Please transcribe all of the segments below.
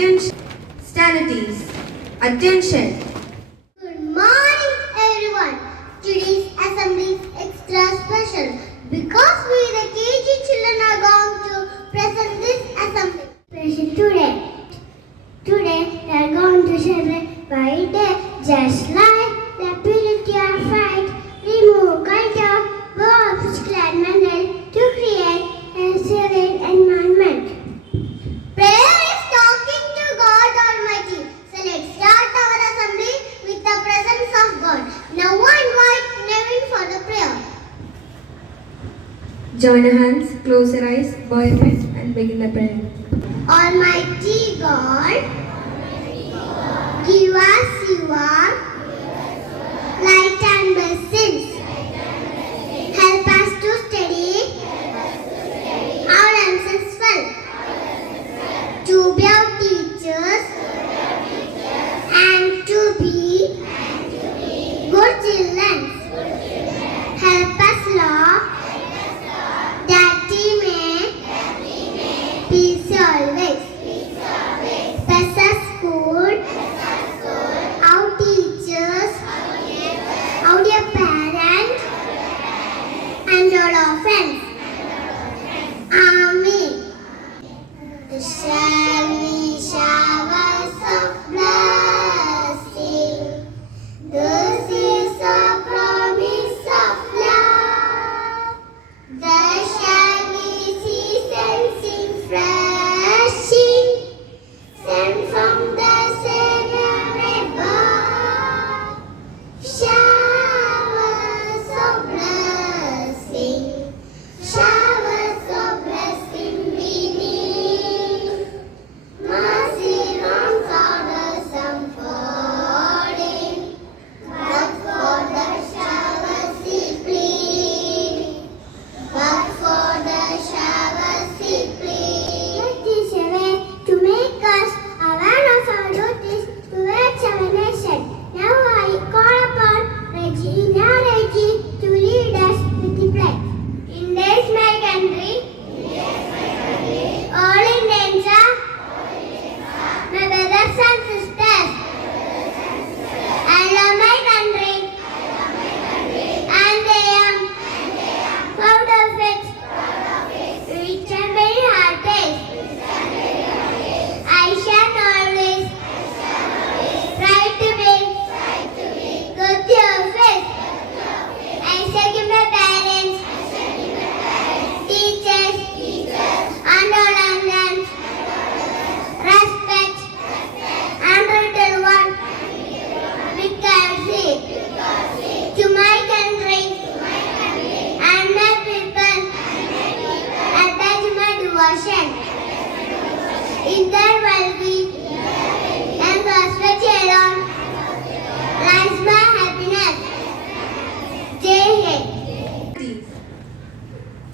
Attention. Stanities. Attention. Good morning, everyone. Today's assembly is extra special because we, the KG children, are going to present this assembly. Special today. Today, we are going to celebrate White Day, just like the purity of right, remove culture, verbs, glad mandate to create a serene environment. Prayer is talking to God Almighty. So let's start our assembly with the presence of God. Now I invite Nevin for the prayer. Join your hands, close your eyes, bow your head, and begin the prayer. Almighty God, give us your light and blessings. Help us to study our answers well, to be our teachers and to be good children. Help us, Lord, that we may peace always. Bless us, school, our teachers, our dear parents, and all our friends. Amen. Shall we showers of blessing? This is a promise of love. There shall be seasons refreshing, sent from the Savior above. Showers of blessing, showers of blessing we need. Mercy runs on us unfolding, but for the showers we plead. But for the showers we plead. Let this a way to make us aware of our duties towards our nation. Now I call upon Regina Regi to lead us with the pledge. In this my country, all Indians are my brothers and sisters. I love my country, and I am proud of it. Rich and very hard days. I shall always try to be good to your face. I shall give my parents, teachers, and all others respect and return one with courtesy to my country and my people. Attach my devotion in their well-being and prosperity alone lies my happiness. Jai Hind.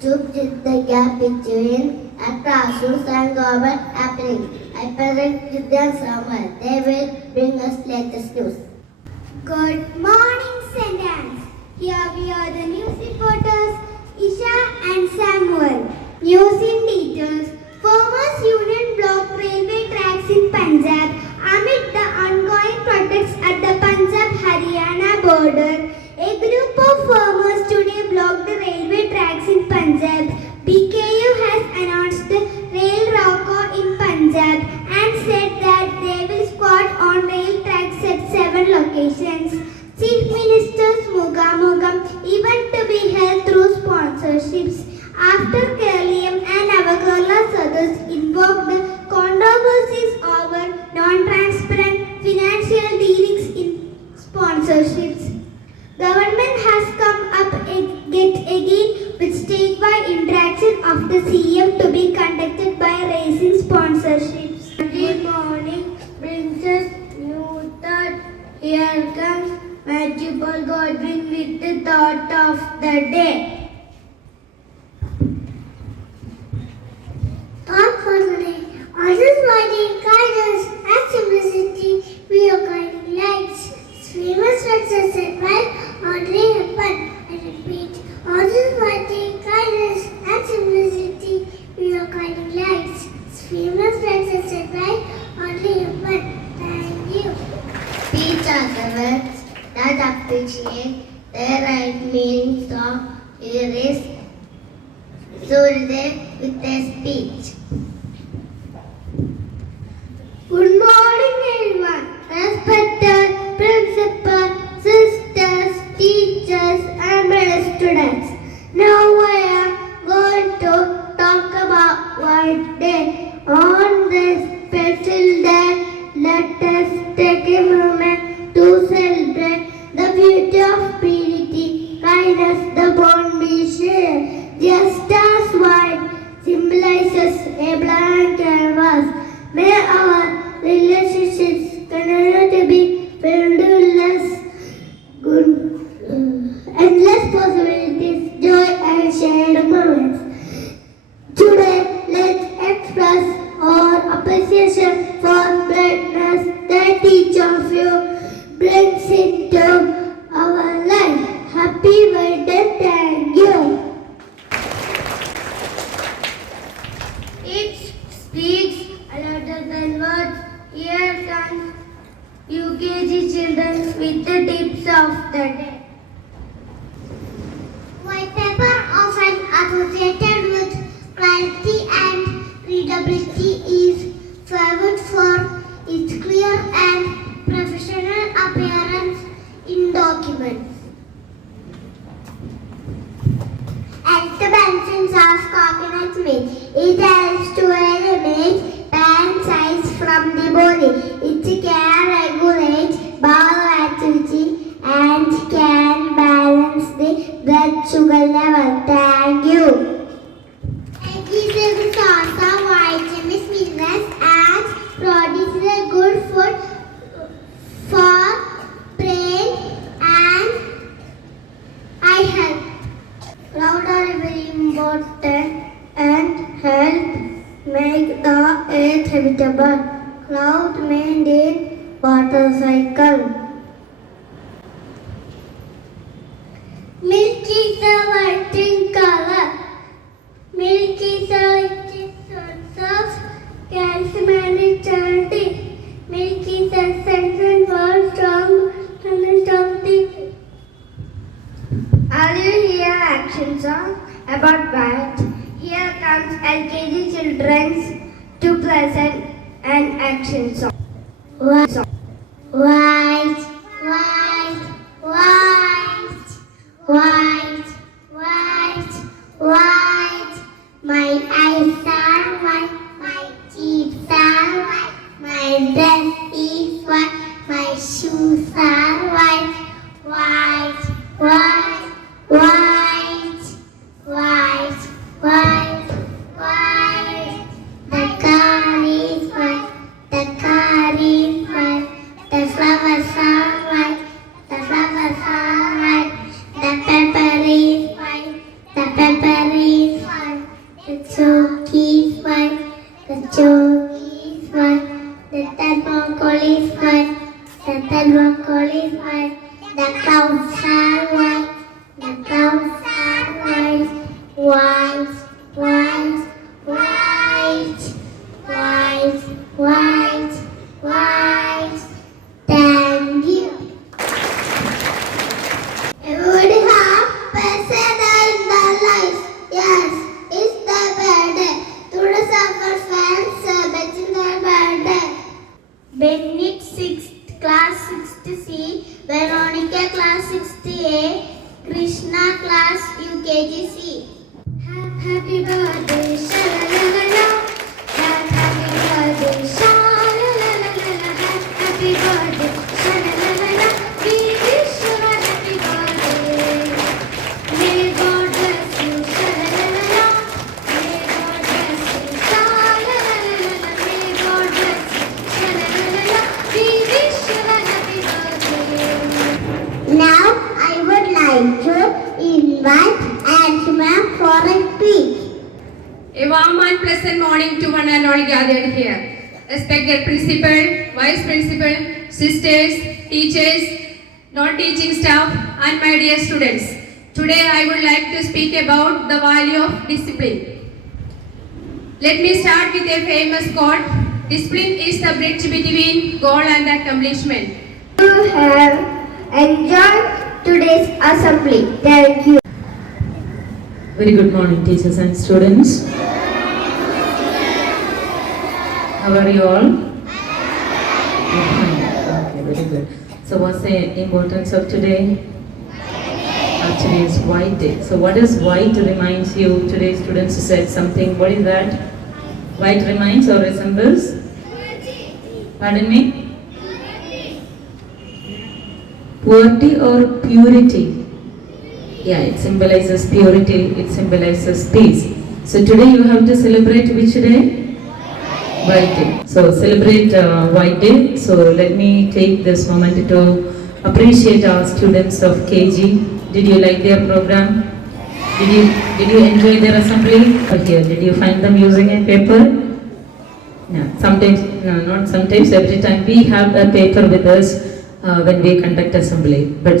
To bridge the gap between our classrooms and global happening, I present children somewhere. They will bring us latest news. Good morning, St.Anne. Here we are the news reporters, Isha and Samuel. News in details. Farmers Union blocked railway tracks in Punjab amid the ongoing protests at the Punjab-Haryana border. A group of farmers today blocked the railway tracks in Punjab. BKU has announced rail roco in Punjab and said that they will squat on rail tracks at 7 locations. Chief Minister's Mugam event to be held through sponsorships. After Kerala and Avagola appreciate the right meanings of iris Zulde with a speech. Good morning, everyone. Respected principal, sisters, teachers, and fellow students. Now I am going to talk about one day. On this special day, let us take a moment to celebrate the beauty of purity, kindness, the bond we share. Just as white symbolizes a blank canvas, may our relationships continue to be filled with endless possibilities, joy, and shared moments. Today, let's express our appreciation for brightness that each of you brings into our life. Happy birthday, thank you. It speaks louder than words. Here comes UKG children with the tips of the day. White paper, often associated with clarity and readability, is favored for its clear and professional appearance in documents. As the pencils of coconut milk, it helps to eliminate pan size from the body. It can regulate bowel activity and can balance the blood sugar level. Thank you. Egg is a good source of vitamins, minerals, and protein. Is a good food for brain and eye health. Clouds are very important and help make the earth habitable. Clouds maintain water cycle. Milk is a white in color. Milk is a rich source of calcium and vitality. Milk is essential for strong movement of the. Are you here action song about white? Here comes LKG children's to present an action song. White, white, white, white, white, white. My eyes are white, my cheeks are white, my dress is white, my shoes are white, white, white, white, white, white, white. The car is white, the car is white, the flowers are white, the flowers are white, the pepper is white, the pepper is white, the chalk is white, the chalk is white, the thermocol is white, the thermocol is white, the clouds are white, the clouds are white, white, white, white, white, white, white. Thank you. Everybody have passion in their lives. Yes, it's their birthday. Today summer fans celebrating their birthday. Bennett 6th class 6th C, Veronica class 6th A, Krishna class UKG C. Happy birthday, sha-la-la-la-la. Happy birthday, sha-la-la-la-la. Happy birthday, sha-la-la-la-la. We wish you a happy birthday. May God bless you, sha-la-la-la-la. May God bless you, sha-la-la-la-la. May God bless you, sha-la-la-la-la. We wish you a happy birthday. Now I would like to invite Ashma for a speech. A warm and pleasant morning to one and all gathered here. Respected principal, vice principal, sisters, teachers, non-teaching staff, and my dear students. Today I would like to speak about the value of discipline. Let me start with a famous quote. Discipline is the bridge between goal and accomplishment. You have enjoyed today's assembly. Thank you. Very good morning, teachers and students. How are you all? You're fine. Okay, very good. So what's the importance of today? Actually, it's White Day. So what is white reminds you? Today students said something. What is that? White reminds or resembles? Pardon me? Purity or purity? Yeah, it symbolizes purity, it symbolizes peace. So today you have to celebrate which day? White Day. So celebrate White Day. So let me take this moment to appreciate our students of KG. Did you like their program? Did you enjoy their assembly? Or here, did you find them using a paper? No, sometimes, no, not sometimes, every time we have a paper with us when we conduct assembly. But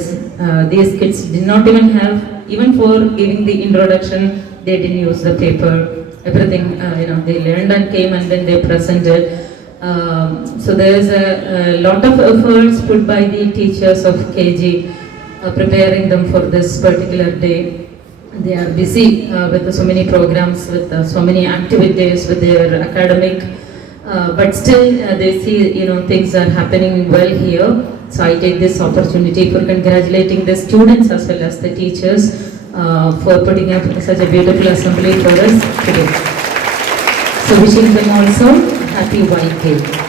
these kids did not even have, even for giving the introduction, they didn't use the paper. Everything, they learned and came and then they presented. So there is a lot of efforts put by the teachers of KG, preparing them for this particular day. They are busy with so many programs, with so many activities, with their academic, but still they see, things are happening well here. So I take this opportunity for congratulating the students as well as the teachers for putting up such a beautiful assembly for us today. So wishing them also happy White Day.